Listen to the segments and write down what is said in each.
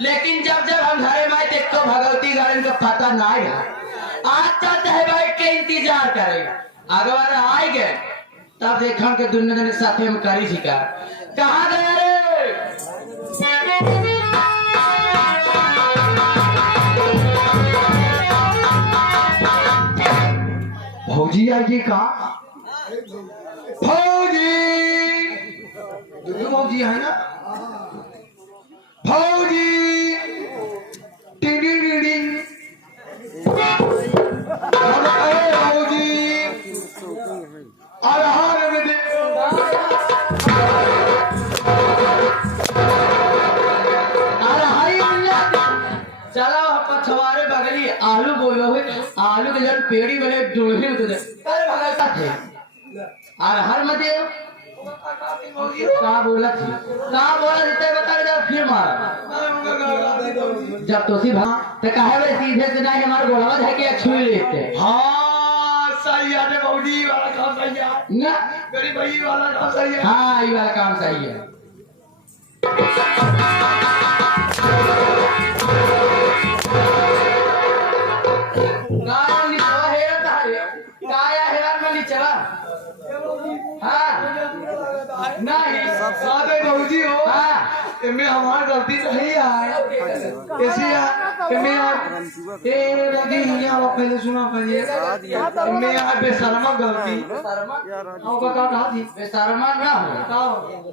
लेकिन जब जब हम घरे में देख तो भगवती गारन का पता ना है। आज तक है बैठ के इंतजार करे, अगर आए गए तब देखा के दुनिया के साथ में करी शिकार। कहाँ गया रे? भौजी आइए का भौजी भौजी है ना भौजी चलो पछवारे बगली आलू बोलो आलू के जल पेड़ी बने डोली उतर थे और हर मते का बोला थी देते बता दे फिर मार जब तो सी भा तो कहे वे सीधे से नहीं हमारे गोलवा है कि छुई लेते। हाँ सही है भौजी वाला काम सही है ना मेरी भाई वाला काम सही है। हाँ ये वाला काम सही है। नहीं भौजी हो इनमें हमारी गलती नहीं है पहले सुना पहले इनमें यार बेशर्मा गलती बेशर्मा ना हो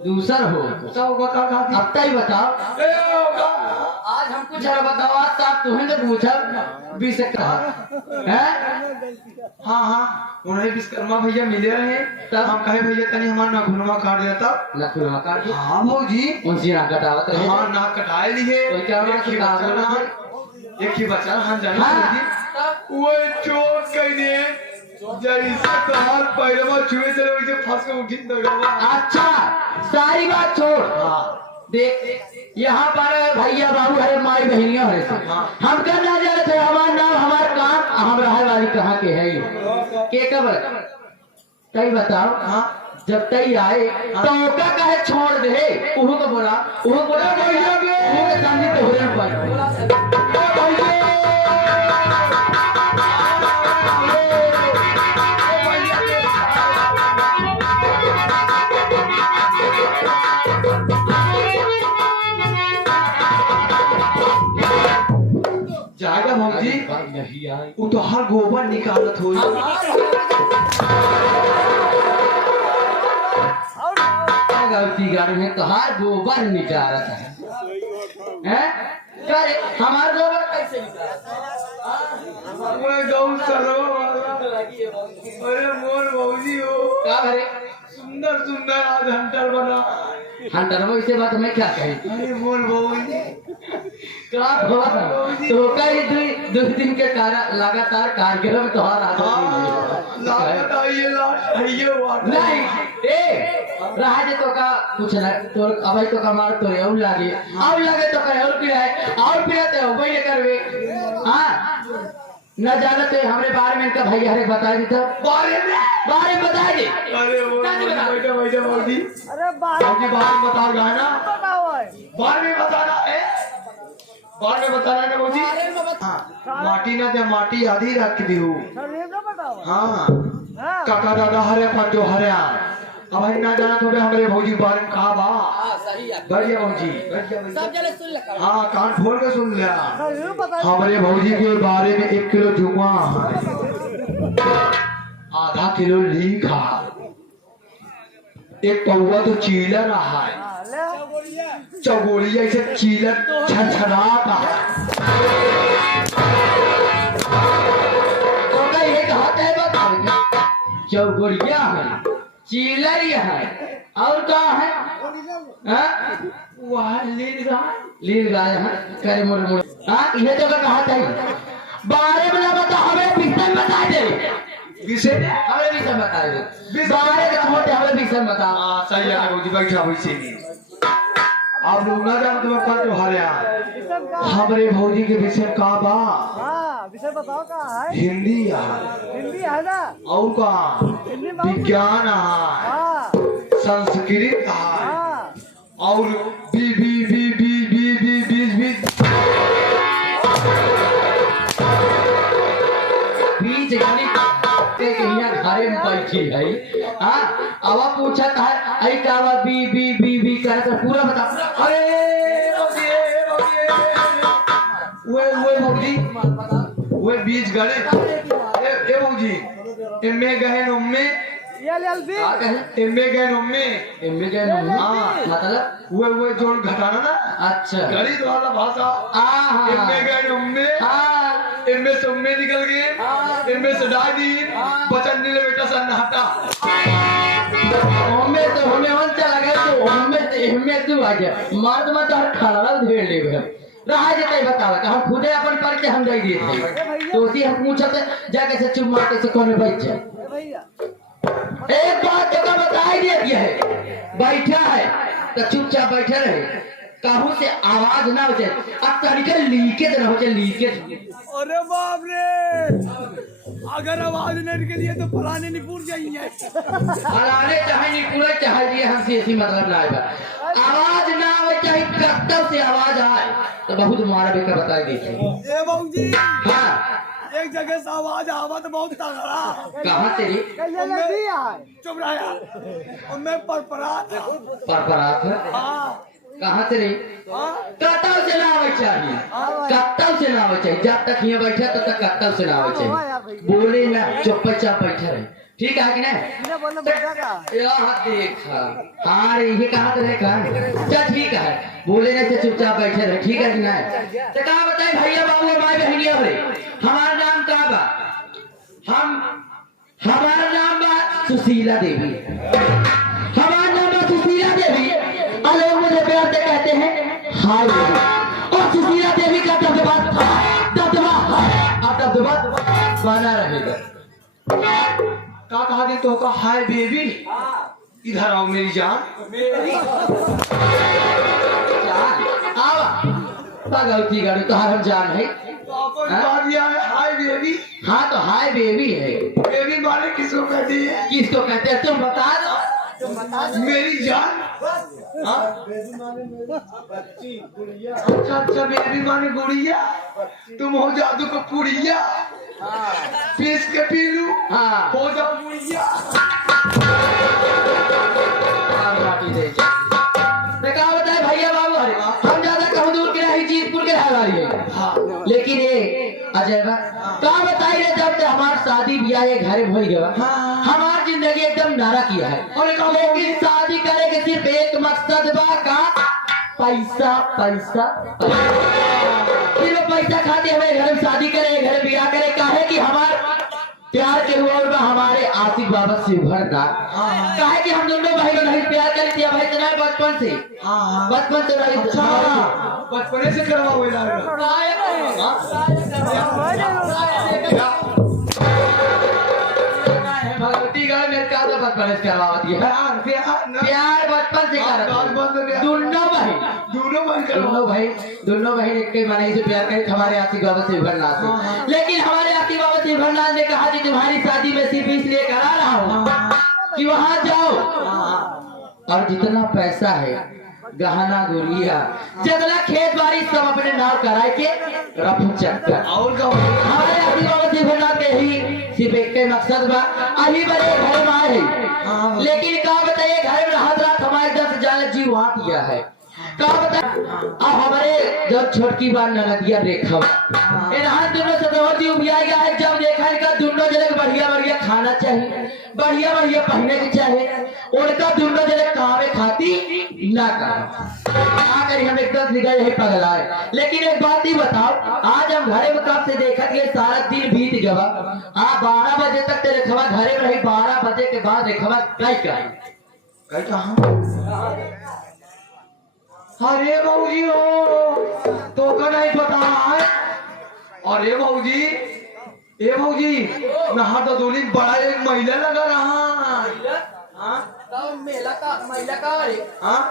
दूसर हो अब तक ही बताओ। आज हम कुछ बताओ आज साहब तुम्हें तो पूछा बीस कहा हाँ हाँ उन्हें विश्वकर्मा भैया मिले रहे तब हम कहे भैया तनी हमारा नाखूनवा काट देता। नाखूनवा काट दिया? हाँ भौजी उनसे नाक कटावत रहे। हाँ नाक कटाए लिए एक ही बच्चा हम जाना वो चोट कहीं जैसे तोहार पैरवा छुए चले वैसे फंस के उठी दौड़ा। अच्छा सारी बात छोड़ देख यहाँ पर भैया बाबू हरे माई बहनियां हरे से हम करना जा रहे थे हमारा नाम हमारा काम हम रहे वाली कहाँ के है के कबर कई बताओ। हाँ जब तई आए तो का कहे छोड़ दे उहु को बोला भैया के सामने तो हो रहा जाएगा भौजी वो तो हर गोबर निकालत हो गलती गाड़ी में तो हर गोबर निकालत है हमारा गोबर कैसे अरे मोर भौजी हो क्या भरे सुंदर सुंदर आज हंटर बना हंटर वो इसे बात मैं क्या कही। अरे मोर भौजी का हुआ तो कई दो दिन के लगातार कार्यक्रम तोहार नहीं राज तो का कुछ ना तो अब तो का मार तो और लागे अब लगे तो कहे और पिया है और पिया तो वही करवे हाँ न जानते हमारे बारे में इनका भैया हरे बता दी था बारे में बता दे अरे बाबूजी अरे बात बताओ ना बारे में बताना है बारे में बताना ना बाबूजी माटी ना दे माटी आधी रख दी हूँ हाँ काका दादा हरे पंजो हरे अब ना जाना थोड़े हमारे भौजी बारे में कहा बा बढ़िया भौजी सब जने सुन ले हाँ कान खोल के सुन लिया हमारे भौजी के बारे में 1 किलो जुआ आधा किलो लीखा एक पौवा तो चीला रहा है चौगोलिया ऐसे चीला छछराता है तो का ये कहा है बता चौगोलिया है चीलर है और कहा है वहाँ लील गाय है करे मोर मोर हाँ ये तो कहा था बारे में बता हमें विषय बता दे विषय हमें विषय बता दे बारे के छोटे हमें विषय बता हाँ सही है भौजी बैठा वैसे नहीं आप लोग ना जानते हो कल तो हरे हमारे भौजी के विषय का बा विषय बताओ का है हिंदी है ना और का विज्ञान है संस्कृत है और बी बी बी बी बी बी बीस बीस बीच गणित घरे में बैठी है हाँ अब पूछा था आई का बी बी बी बी कर पूरा बता अरे वो भौजी वो बीज गड़े ए भौजी एमे गहन उम्मे एमे गहन उम्मे हाँ मतलब वो जोड़ घटाना ना अच्छा गणित वाला भाषा एमे गहन उम्मे एमे से उम्मे निकल गए एमे से डादी बचन नीले बेटा सन्नाटा हमें तो हमें मन चला गया तो हमें तू आ गया मर्द मत हर खाना ढेर ले रहा जे बतावा कि हम खुदे अपन पढ़ के हम दे दिए थे तो उसी हम पूछते जाके से चुप मारते से कौन बैठ जाए एक बात तो बताई दिया है बैठा है तो चुपचाप बैठे रहे कहूँ से आवाज ना हो जाए अब तरीके लीकेज ना हो जाए लीकेज अरे बाप रे अगर आवाज नहीं निकली तो फलाने नहीं पूछ जाइए फलाने चाहे नहीं पूरा चाहे हमसे ऐसी मतलब ना आएगा आवाज ना आवे चाहे कत्तल से आवाज आए तो बहुत मारा बेकर बता दीजिए ए बाबूजी हाँ एक जगह से आवाज आवा तो बहुत तगड़ा कहाँ तेरी चुप रहा यार मैं परपरात है हाँ कहाँ से नहीं कत्तल से ना आवे चाहिए कत्तल से ना आवे चाहिए जब तक यहाँ बैठा तब तक कत्तल से ना आवे चाहिए बोले ना चुपचाप बैठा रहे ठीक है कि नहीं यहाँ देखा हाँ रे ये कहा तो देखा चल ठीक है बोले ना से चुपचाप बैठे रहे ठीक है कि नहीं तो कहा बताए भैया बाबू हमारे बहनिया रे हमारा नाम कहा बा हमारा नाम बा सुशीला देवी हमारा नाम बा सुशीला देवी लोग मुझे प्यार से कहते हैं हाय देवी और सुशीला देवी का दबदबा बना रहेगा का कहा दी तो का हाय बेबी इधर आओ मेरी जान आवा भगवती गाड़ी तो हम जान है दिया है हाय बेबी हाँ तो हाय बेबी है बेबी माने किसको कहती है किसको कहते हैं तुम बता दो मेरी जान अच्छा बेबी माने गुड़िया तुम हो जादू को पुड़िया पीस के पी लू हाँ हो जाओ गुड़िया कहा बताए भैया बाबू अरे हम ज्यादा कहूँ दूर के नहीं जीतपुर के हवारी है लेकिन ये अजय कहा बताइए जब से हमारी शादी ब्याह ये घर भर गया हमारी जिंदगी एकदम नारा किया है और लेकिन शादी करे के सिर्फ एक मकसद बा का पैसा पैसा सिर्फ पैसा खाते हमें घर में शादी करे घर ब्याह करे काहे कि हमारे प्यार के हुआ हमारे आशिक बाबा से उभरना काहे कि हम दोनों भाई बहन प्यार कर दिया भाई तना बचपन से रही बचपने से करवा हुए लग रहा भगवती गढ़ में क्या तो बचपन से करवाती है प्यार बचपन से कर दोनों भाई एक के मनाई से प्यार करे हमारे आशिक बाबा से भरना से लेकिन हमारे आशिक बाबा से भरना ने कहा कि तुम्हारी शादी में सिर्फ इसलिए करा रहा हूँ कि वहाँ जाओ और जितना पैसा है गहना गुड़िया जितना खेत बाड़ी सब अपने नाव कराए के रफू चक्कर और हमारे आशिक बाबा से भरना के ही सिर्फ एक के मकसद बा अभी बड़े घर में आए लेकिन का बताइए घर में रात हमारे 10 जान जीव वहाँ किया है का बता अब हमारे जब छोटकी बार ननदिया रेखा इन्हां दोनों से बहुत ही उबिया गया है जब देखा इनका दोनों जने बढ़िया बढ़िया खाना चाहिए बढ़िया बढ़िया पहनने के चाहिए उनका दोनों जने कावे खाती ना कर हम एकदम निगल है पगलाए लेकिन एक बात ही बताओ आज हम घरे में कब से देखा कि सारा दिन बीत गया आप 12 बजे तक तेरे खबर घरे में रही 12 बजे के बाद रेखवा कई कहा अरे बाबूजी हो तो का नहीं पता है अरे बाबूजी ए बाबूजी नहा तो दूली बड़ा एक महिला लगा रहा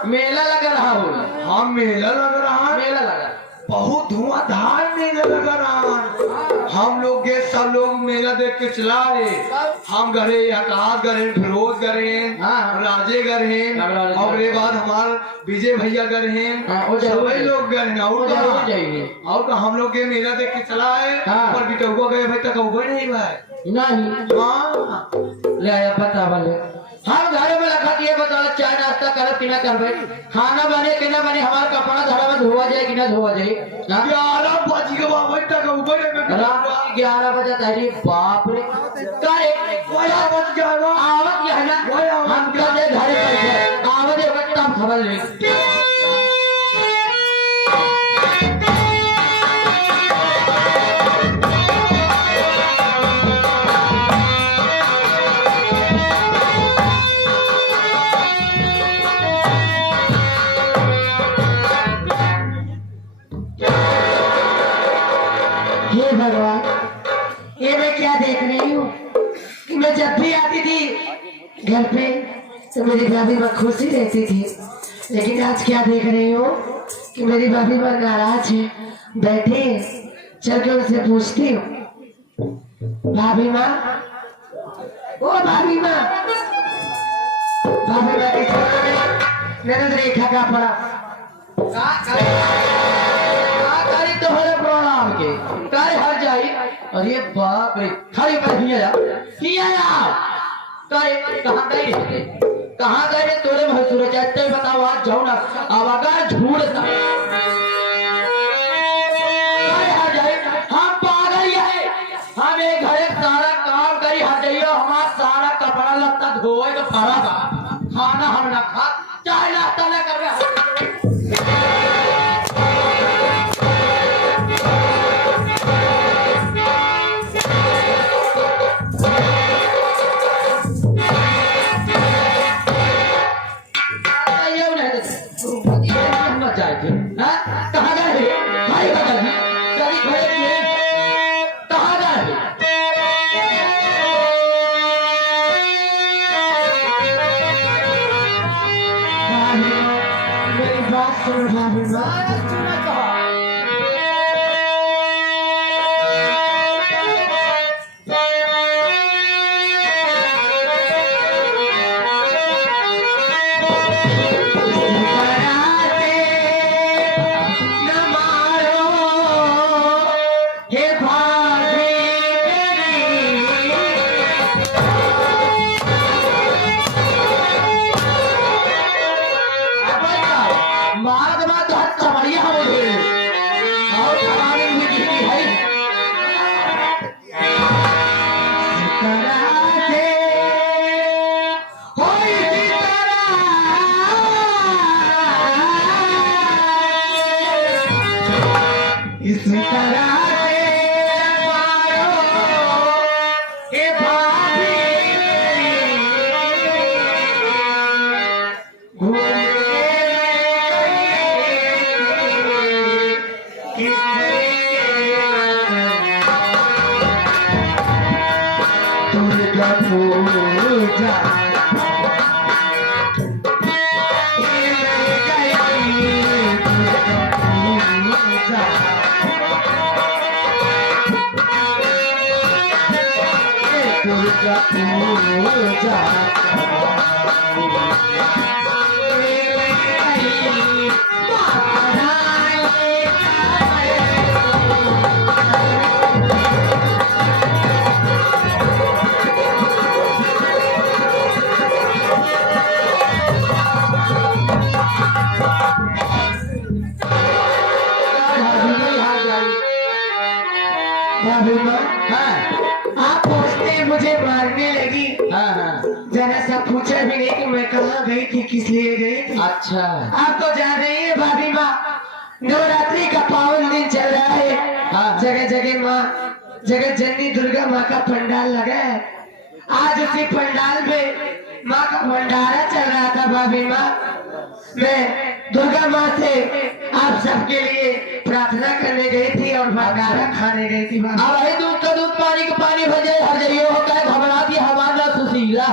मेला लगा रहा हूँ हाँ मेला लगा बहुत धुआंधार मेला लगा रहा हम लोग के सब लोग मेला देख के चलाए हम गए आकाश गए फिरोज गए राजे गए और के बाद हमारे विजय भैया गए सभी लोग गए और हम लोग के मेला देख के चलाए पर बिटौआ गए भाई तक नहीं भाई नहीं हाँ ले आया पता वाले हम घरे में रखा कि ये बताओ चाय नाश्ता करब कि ना करबे खाना बने कि ना बने हमारा कपड़ा धरा में धोआ जाए कि ना धोआ जाए 11 बज के बाद तक ऊपर 11 बजे तारी बाप रे करे आवत क्या है ना हम कल घरे पर आवत एक टाइम खबर ले भगवान ये मैं क्या देख रही हूँ कि मैं जब भी आती थी घर पे तो मेरी भाभी माँ खुशी रहती थी लेकिन आज क्या देख रही हूँ कि मेरी भाभी माँ नाराज है बैठे चल के उनसे पूछती हूँ भाभी माँ ओ भाभी माँ मैंने तो रेखा का पड़ा काय हर जाई अरे बाप रे खाली पर हिया काय कहां गए तोरे भसुर चाहते बताओ आज जाओ ना अब अगर झूठ था काय हर जाई हम पागल है हम एक घरे सारा काम करी हट जाइयो हमारा सारा कपड़ा लत्ता धोए तो पड़ा खाना हम ना खा चाय नाश्ता ना कर रहे कहाँ गए भाई बता दी कभी खड़े कहाँ गए मेरी बात सुनो भाभी माँ आप पूछते हैं मुझे मारने लगी। जरा सा पूछा भी नहीं कि मैं कहाँ गई थी, किस लिए गई थी। अच्छा आप तो जान रही है भाभी माँ, नवरात्रि का पावन दिन चल रहा है। जगह जगह माँ, जगह जननी दुर्गा माँ का पंडाल लगा है। आज उसी पंडाल में माँ का भंडारा चल रहा था भाभी माँ। मैं दुर्गा माँ से आप सबके लिए प्रार्थना करने गई थी और भंडारा खाने गई थी। अब है दूध का दूध पानी का पानी भजे हर जइयो होता है घबराती हमारा सुशीला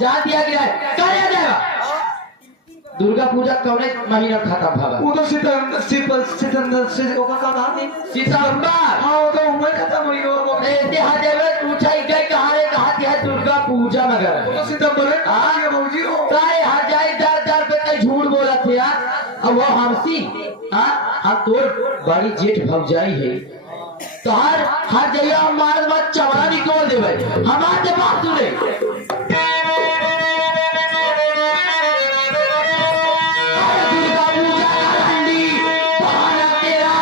जान दिया गया है कर जाएगा। दुर्गा पूजा कौने महीना खत्म भवा वो तो सितंबर का नाम नहीं सितंबर। हाँ वो तो उम्र खत्म हुई हो। ऐसे हर जगह पूछा ही गए कहा है दुर्गा पूजा मगर वो तो सितंबर है बाबूजी हो। सारे हर जाए दर दर पे कई झूठ बोला थे यार। अब वो हमसी हम तोर बड़ी जेठ भौजाई है तो हर जगह हमारे बाद चवड़ा निकोल देवे हमारे बात सुने। दुर्गा पूजा का हंडी बहाना तेरा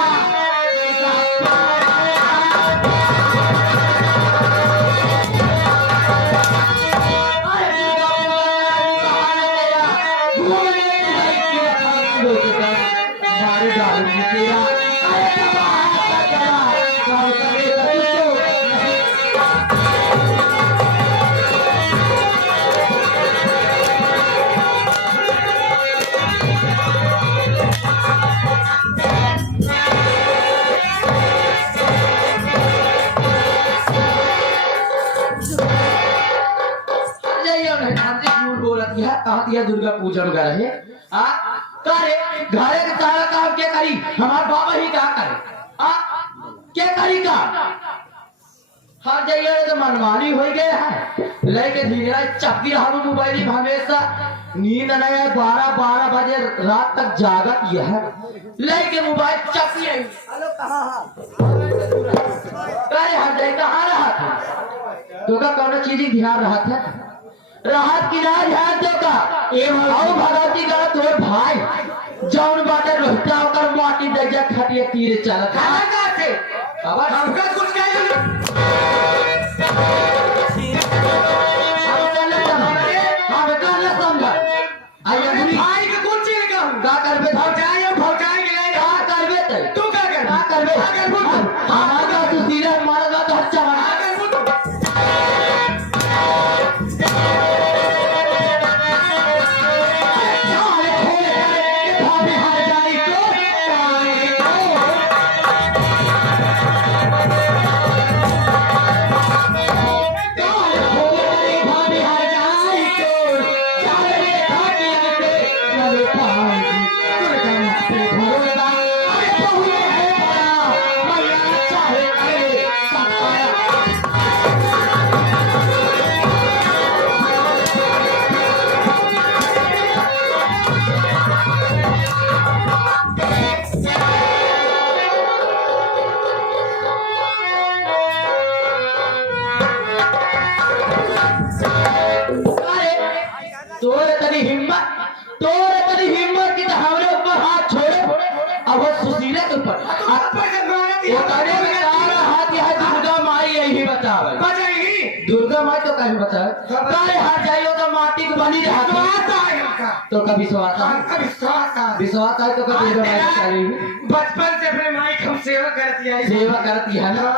दुर्गा पूजा वगैरह है घरे का सारा काम क्या करी हमारे बाबा ही क्या करे क्या करी का हर जगह तो मनमानी हो गए है लेके धीरे चपकी हम मोबाइल हमेशा नींद नहीं है 12 बजे रात तक जागत यह लेके मोबाइल चपकी नहीं। हेलो कहाँ हर जगह कहाँ रहा था तो का कौन चीज ध्यान रहा था राहत की राज है तो का आओ भगवती का तोर भाई जौन बाटे रोहता होकर माटी दे जा खटिया तीर चला खाना का से अब हमका कुछ कह हमका न समझा आया भाई के कुछ चीज का करबे भौजाई के लिए का करबे तू का करबे हमारा तू सीधा मारगा तो अच्छा बना तोरे तनी हिम्मत की हमारे ऊपर हाथ छोड़े अब वो सुशीला के ऊपर वो करे में सारा हाथ यह दुर्गा माई यही बतावे दुर्गा माई तो कहीं बतावे सारे हाथ जाइयो तो माटी को बनी रहा तो कभी विश्वास है तो कभी दुर्गा माई चली बचपन से अपने माई को सेवा करती है ना।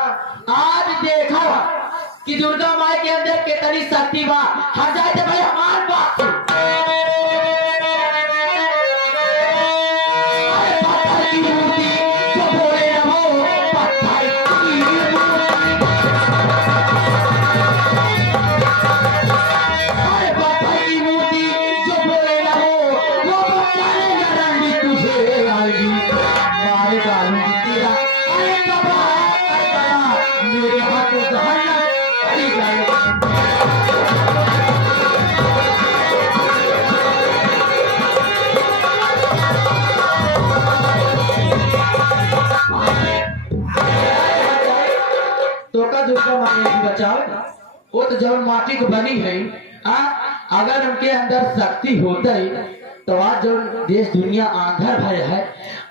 आज देखा कि दुर्गा माई के अंदर कितनी शक्ति बा हर जाए तो भाई हमारे बात मेरे हाथों से पार्टी को बनी है अगर उनके अंदर शक्ति होते तो आज जो देश दुनिया आंधर भय है,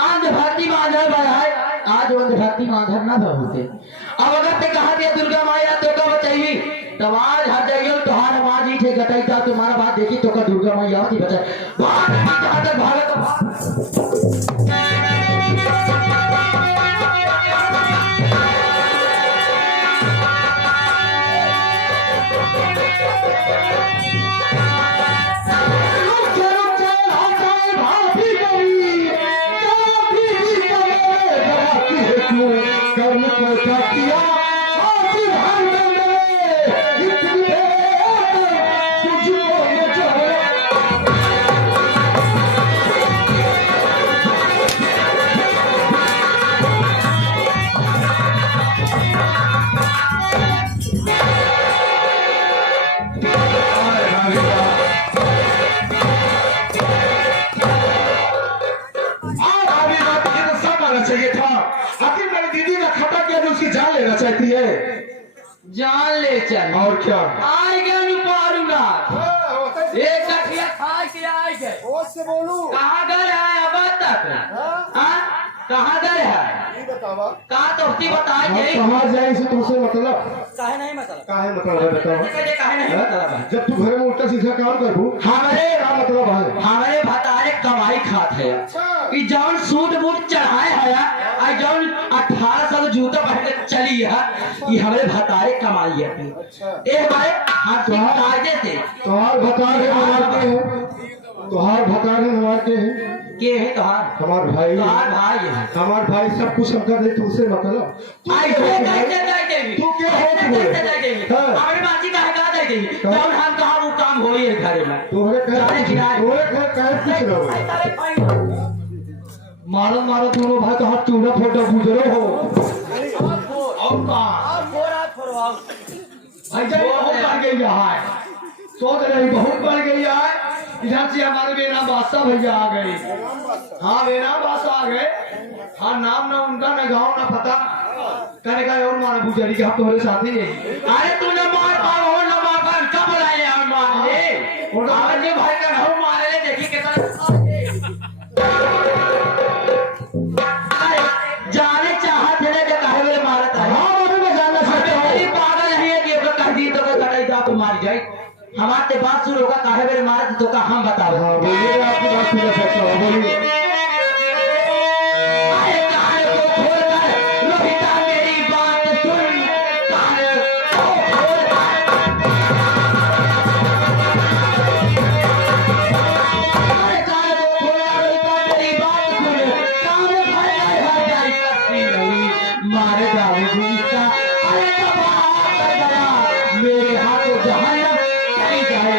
अंधभक्ति में आंधर भय है, आज अंधभक्ति में आंधर न भय होते। अब अगर ते कहा दिया दुर्गा माया तो का बचाई तब आज हर जगह तोहार आवाज ही थे गटाई था तुम्हारा बात देखी तो का दुर्गा माया थी बचा चाहिए था। आखिर मेरी दीदी का खता किया जो उसकी जान लेना चाहती है। जान ले चल और क्या आएगा पारूंगा एक कठिया खा के आएगा से बोलू कहाँ घर है अब तक कहाँ घर है कहाँ तो बताए कहाँ जाए इसे तुमसे मतलब काहे नहीं मतलब काहे मतलब है बताओ काहे नहीं मतलब जब तू घर में उल्टा सीधा काम करू हमारे क्या मतलब है हमारे भतारे कमाई खात है कि जौन सूट बूट चढ़ाए है और जौन 1800 जूता पहन के चली है ये हमारे भतारे कमाई है एक बार हम कायदे थे तुम्हार भतारे मारते हैं तुम्हार भतारे मारते हैं के है तोहार हमार भाई है हमार भाई सब कुछ हम कर दे तुमसे मतलब आई तू कैसे दे देगी तू क्या हो कैसे दे देगी हमारी बाजी काहे का दे देगी जौन हम कहा वो काम होई है घर में तोहरे घर कहे कुछ ना हो मारो मारो दोनों भाई तो हाथ चूड़ा फोटो गुजरो हो और भाई जान बहुत बढ़ गई है सोच रही बहुत बढ़ गई है इधर से हमारे बेना बादशाह भैया आ गए हाँ बेना बादशाह आ गए हाँ नाम ना उनका ना गाँव ना पता कहने का और मारा बुझारी के हम तुम्हारे साथ ही नहीं अरे तू न मार पाओ हो न मार पाओ कब बुलाए हम मार ले और जो भाई का हम मारे ले देखी कितना जाने चाहत है कि काहे वाले मारत है हाँ अभी मैं जानना चाहता हूँ ये पागल नहीं है कि ओका कह दी तो का कटाई दा को मार जाए हमारे ते बात शुरू होगा काहे वाले मारत तो का हम बताओ हाँ बोलिए आपकी बात सुन सकता हूँ बोलिए अरे काहे को खोल कर रोहिता मेरी बात सुन काहे को खोल अरे काहे को खोल रोहिता मेरी बात सुन काहे भाई हर जाई सकती नहीं मारे जाओगे इसका अरे तबाह कर गया मेरे हाथों जहन्नम चली जाए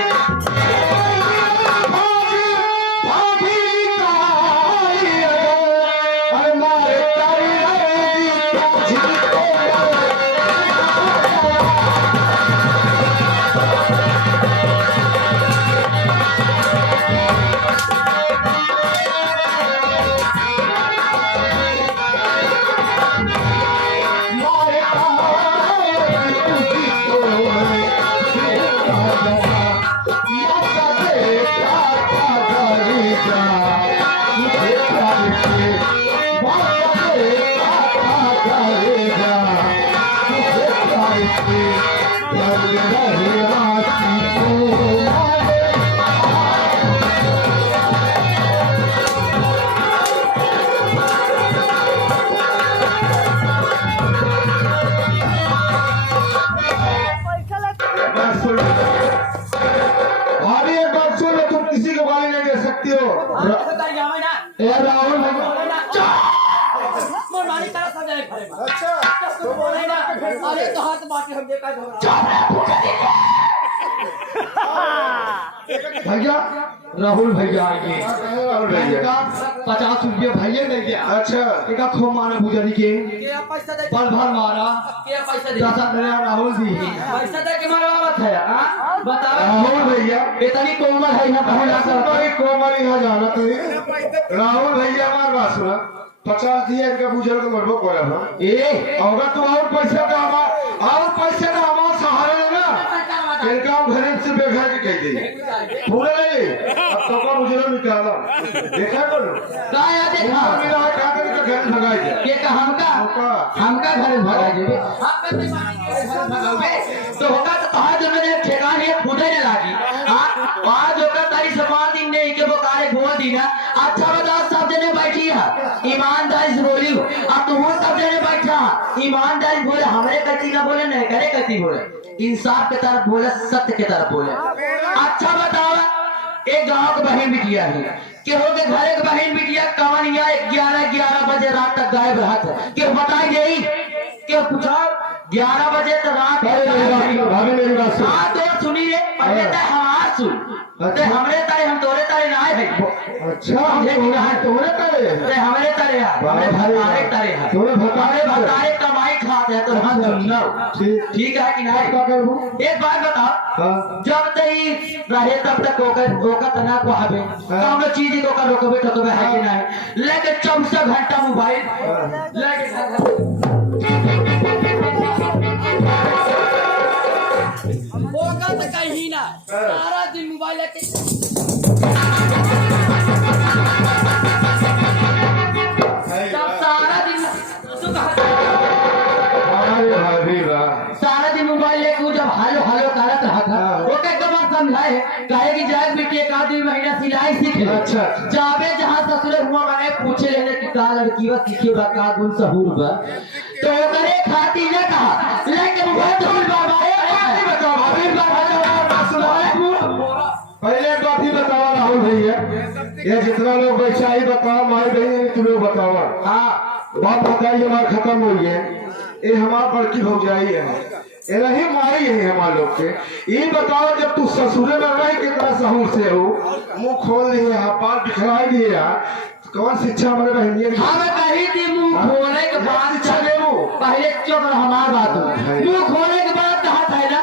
राहुल अरे तो हाथ बाटे हम देखा भैया राहुल भैया आएंगे राहुल भैया 50 रुपये भैया दे गया अच्छा एक खूब मारा बुझारी के क्या पैसा दे बल भर मारा क्या पैसा दे 10 दे राहुल जी पैसा दे के मारा बात है बताओ राहुल भैया इतनी कोमल है यहाँ पहला तुम्हारी कोमल यहाँ जाना तो राहुल भैया हमारे बात सुना 50 दिया इनका बुझार तो मरबो कोया ना ए अगर तुम और पैसा का हमारा सहारा लेना इनका घरे से बेघर के कह दी पूरा ले अब तो का मुझे निकाला देखा करो का या देखा मेरा का के घर भगाई दे के का हमका घर भगा देबे आप करते भगावे तो होगा तो कहा जो मैंने ठेकाने फूटे न लागी हां आज होगा तारी समान दिन ने के बोकारे घुमा दी ना अच्छा बताओ सब जने बैठी है ईमानदारी से बोली अब तुम सब जने बैठा ईमानदारी बोले हमरे कति ना बोले नहीं करे कति बोले इंसाफ के तरफ बोले सत्य के तरफ बोले अच्छा बताओ एक गांव के बहन बिटिया है कि हो के घर एक बहन बिटिया कवनिया 11 बजे रात तक गायब रहा था कि बताई गई कि पूछा 11 बजे तक रात भाभी मेरी बात सुन हाँ तो सुनिए पहले तो हमार सुन तो हमरे तारे हम तोरे तारे ना आए अच्छा तोरे करे हमरे तारे हमरे भतारे तारे तोरे हमारे भतारे कमाई खाते हैं तो हम सुनना ठीक है कि नहीं एक बात बताओ जब तक रहे तब तक ओका तना को आवे कौन चीज को कर रोकबे टकबे है कि नहीं लेके 24 घंटा मोबाइल लेके होगा तो कहीं ना सारा दिन मोबाइल लेके सारा दिन भाभी सारा दिन मोबाइल लेके जब हालो हालो करत रहा था वो एकदम समझाए कहे कि जाए बेटी एक आदमी महीना सिलाई सीख ले अच्छा जावे जहाँ ससुरे हुआ मैंने पूछे लेने की का लड़की वा सीखे बा का गुण सहूर बा तो करे खाती न कहा लेकिन वो तो बाबा बताओ भाभी पहले एक बात ही बताओ राहुल भैया ये जितना लोग बैठा ही बताओ हमारे बहन तुम लोग बताओ हाँ बात बताइए हमारी खत्म हुई है ये हमारा बड़की भौजाई है ये रही मारी है हमारे लोग के ये बताओ जब तू ससुरे में रही कितना सहूर से हो मुंह खोल दिए यहाँ पार दिखलाई दिए कौन शिक्षा हमारे बहनिया हम कही थी मुंह खोलने के बाद चले वो पहले चुप रह हमारी बात मुंह खोलने के बाद कहा था ना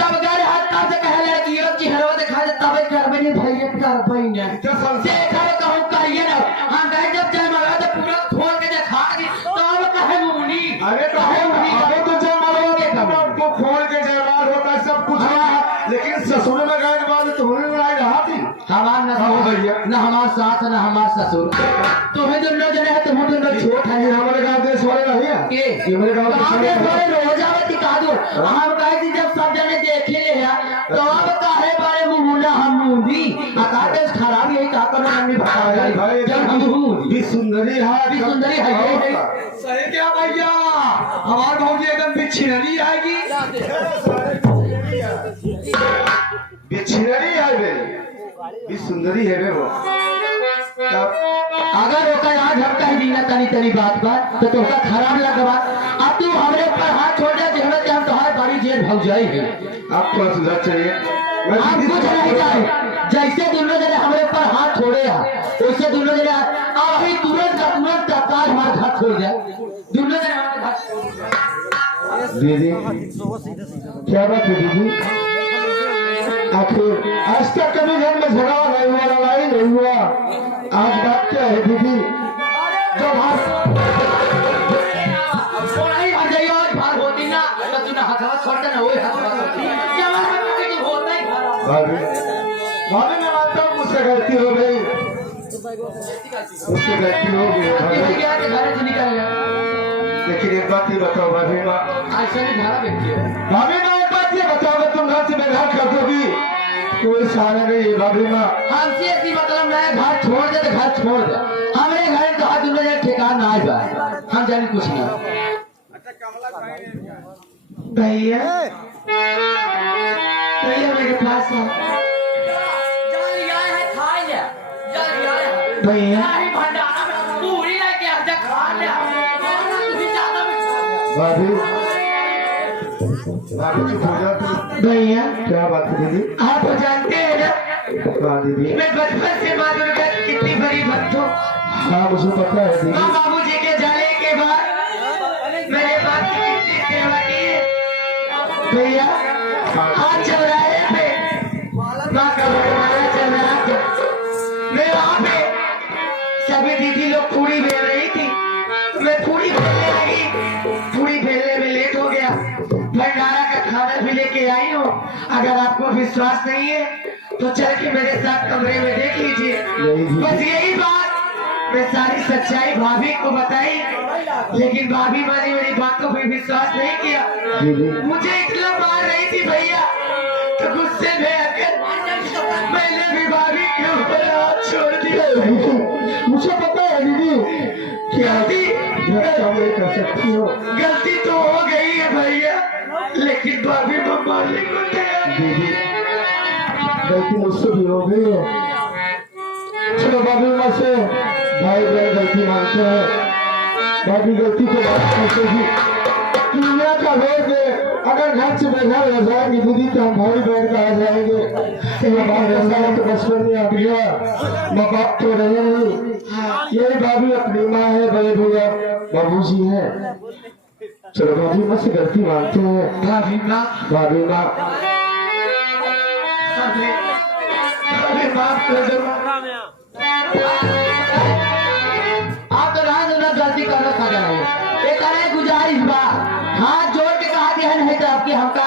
जब गए हाथ से कह लड़की चेहरा दिखा दे तब कर बनी भैया कर बहन देखा कहूँ कहिए ना हम गए जब जय मगा तो पूरा खोल के दिखा दी तब कहे मुनी अरे अरे तो जयमाल तो खोल के जयमाल होता है सब कुछ लेकिन ससुर में गए के बाद तुम्हें लड़ाई रहा थी हमार न हमारे साथ न हमारे ससुर तुम्हें दोनों जने है तुम्हें दोनों छोट है हमारे गांव देश वाले नहीं है के हमारे गांव देश वाले रोजावती कादू हम कहे थी जब सब जने देखे ले तो अब काहे बारे मुंडा हम मुंडी आकाश खराब यही का करना हमने बता भाई जब हम भी सुंदरी है भी सुंदरी है ये सही क्या भैया हमारे भौजी एकदम बिछड़ी आएगी बिछड़ी है वे भी सुंदरी है वे वो अगर ओका आज हम कह दी ना तनी तनी बात तो तोका खराब लगवा अब तू हमरे ऊपर हाथ छोड़ दे जेहरा के हम तोहार बड़ी जेल भग जाई है आपको सुधार चाहिए हम कुछ नहीं चाहे जैसे दोनों जने हमारे ऊपर हाथ छोड़े हैं वैसे दोनों जने अभी तुरंत तत्काल हमारे हाथ छोड़ जाए दोनों जने हमारे हाथ दीदी क्या बात है दीदी आखिर आज तक कभी घर में झगड़ा नहीं हुआ लड़ाई नहीं हुआ आज बात क्या है दीदी जब हम नहीं आ जाइए और भार होती ना तो तूने हाथ छोड़ता ना वही हाथ होता ही भाभी भाभी मैं मानता हूँ मुझसे गलती हो गई मुझसे गलती हो गई घर से निकल गया लेकिन एक बात ही बताओ भाभी माँ ऐसा नहीं धारा व्यक्ति है भाभी माँ एक बात ये बताओ तुम घर से बेघर कर दोगी कोई सहारा नहीं है भाभी माँ हमसे ऐसी मतलब मैं घर छोड़ दे तो घर छोड़ दे हमारे घर तो आज दुनिया ठिकाना ना आएगा हम जाने कुछ नहीं भैया भैया मेरे पास है भैया भाभी भाभी चुप हो जा तुम भैया क्या बात है दीदी आप जानते हैं ना हाँ दीदी मैं बचपन से माँ दुर्गा की कितनी बड़ी भक्त हूँ हाँ मुझे पता है दीदी माँ बाबू जी के जाने के बाद मेरे बाप की कितनी सेवा की है भैया आज चौराहे पे माँ का बटवारा चल रहा था मैं वहाँ पे सभी दीदी लोग पूरी बेल रही थी मैं पूरी बेलने लगी पूरी बेलने में लेट हो गया भंडारा का खाना भी लेके आई हूँ अगर विश्वास नहीं है तो चल के मेरे साथ कमरे में देख लीजिए। बस यही बात मैं सारी सच्चाई भाभी को बताई, लेकिन भाभी मैंने मेरी बात को भी विश्वास नहीं किया। मुझे इतना मार रही थी भैया, तो गुस्से में आकर मैंने भी भाभी के ऊपर हाथ छोड़ दिया। मुझे पता है दीदी कर सकती हो। गलती तो हो गई है भैया, लेकिन भाभी को मारने को तैयार। दीदी गलती मुझसे भी हो गई है। चलो भाभी माँ से भाई बहन गलती मानते हैं। भाभी गलती को माफ करते ही दुनिया का लोग अगर घर से बेघर रह जाएंगे दीदी तो हम भाई बहन कहा जाएंगे। तो बचपन में आ गया, माँ बाप तो रहे नहीं। यही भाभी अपनी माँ है, बड़े भैया बाबूजी है। चलो भाभी माँ से गलती मानते हैं। भाभी माँ भाभी माँ हमें माफ कर दो। आप तो राज ना गलती करना खा जा रहे हो। एक अरे गुजारिश बा, हाथ जोड़ के कहा गया है, नहीं तो आपकी हमका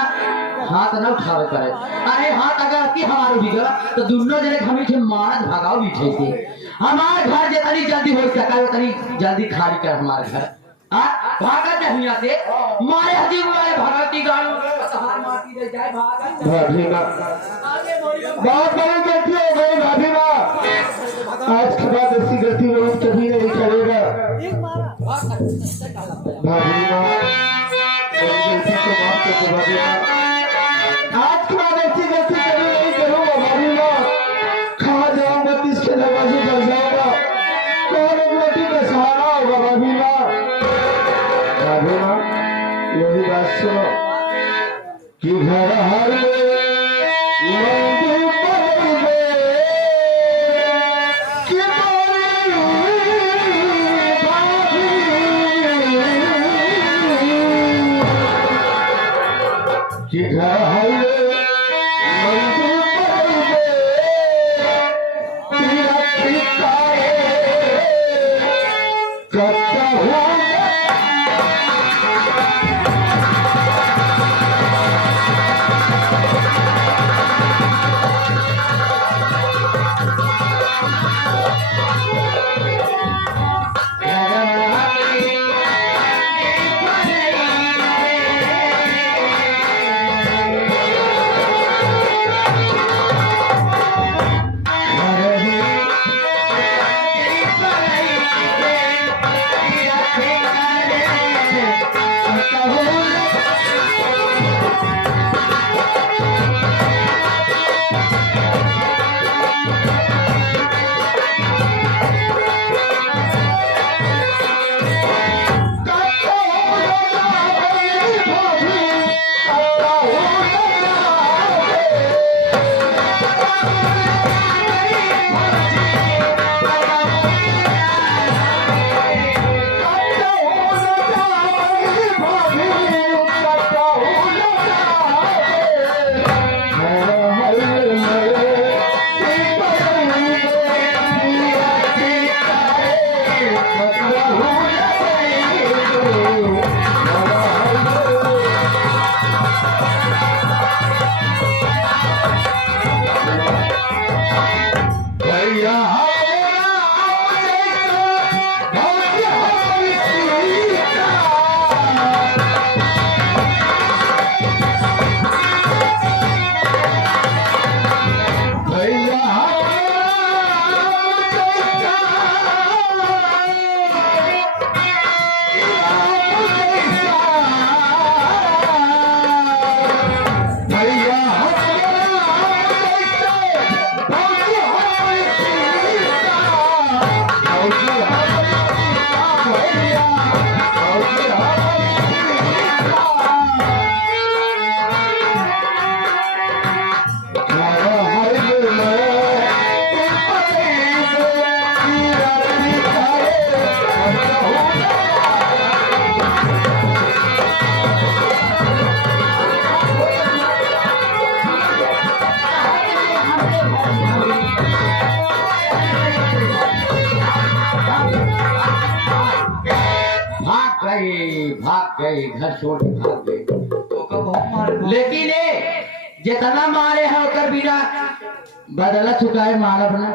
हाथ न उठावे करे। अरे हाथ अगर आपकी हमारे भी गला तो दोनों जने हमें से मारत भगाओ बिठे थे। हमारे घर जितनी जल्दी हो सका उतनी जल्दी खाली कर हमारे घर। भागा नहीं आते मारे हजी बुलाए भगवती गाड़ू मारती दे जाए भागा। भाभी माँ बहुत बड़ी गलती हो गई। भाभी माँ आज के बाद ऐसी गलती रोज कभी नहीं करेगा। भाभी माँ मेरी गलती को माफ कर दो। भाभी माँ आज के बाद ऐसी गलती कभी नहीं करूँगा। भाभी माँ कहाँ जाऊँगा, किसके दरवाजे पर जाऊँगा, कौन एक रोटी का सहारा होगा। भाभी माँ मेरी बात सुनो कि घर हर कि घर हर करता हूँ भाग गए, घर छोड़ के भाग गए। लेकिन जितना मारे है ओकर बिना बदला चुकाए मारब ना।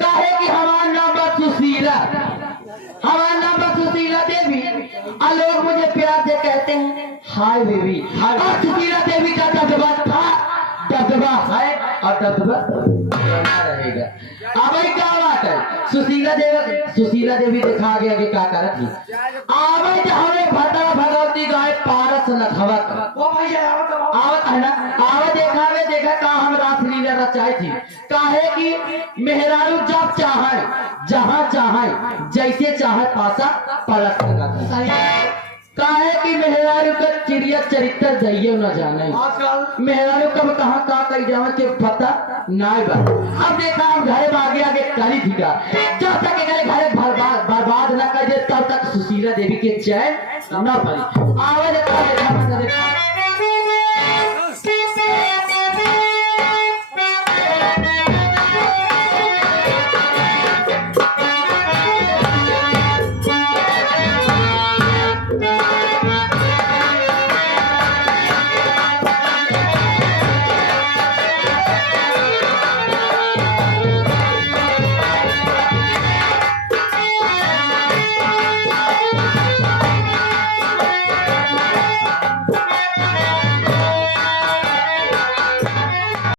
काहे कि हमारा नाम बा सुशीला, हमारा नाम बा सुशीला देवी, और लोग मुझे प्यार से कहते हैं हाय बेबी। और सुशीला देवी का दबदबा था, दबदबा है और दबदबा बना रहेगा। अब भाई क्या बात है, सुशीला देवी दिखा गया कि क्या करत थी। आवे जो हमें भटा भगवती गाय पारस नखवत वो भैया आवत है ना, आवत देखा का हम रासलीला रचाई थी। काहे कि मेहरारू जब चाहे जहाँ चाहे जैसे चाहे पासा पलट सकता है। काहे कि मेहरारू का चिड़िया चरित्र जाइए न जाने, आजकल मेहरारू कब कहाँ का कई जावे के पता नाय बा। अब देखा हम घर आगे आगे करी थी का, जब तक घर बर्बाद न कर दे तब तक सुशीला देवी के चैन न पड़ी। आवे देखा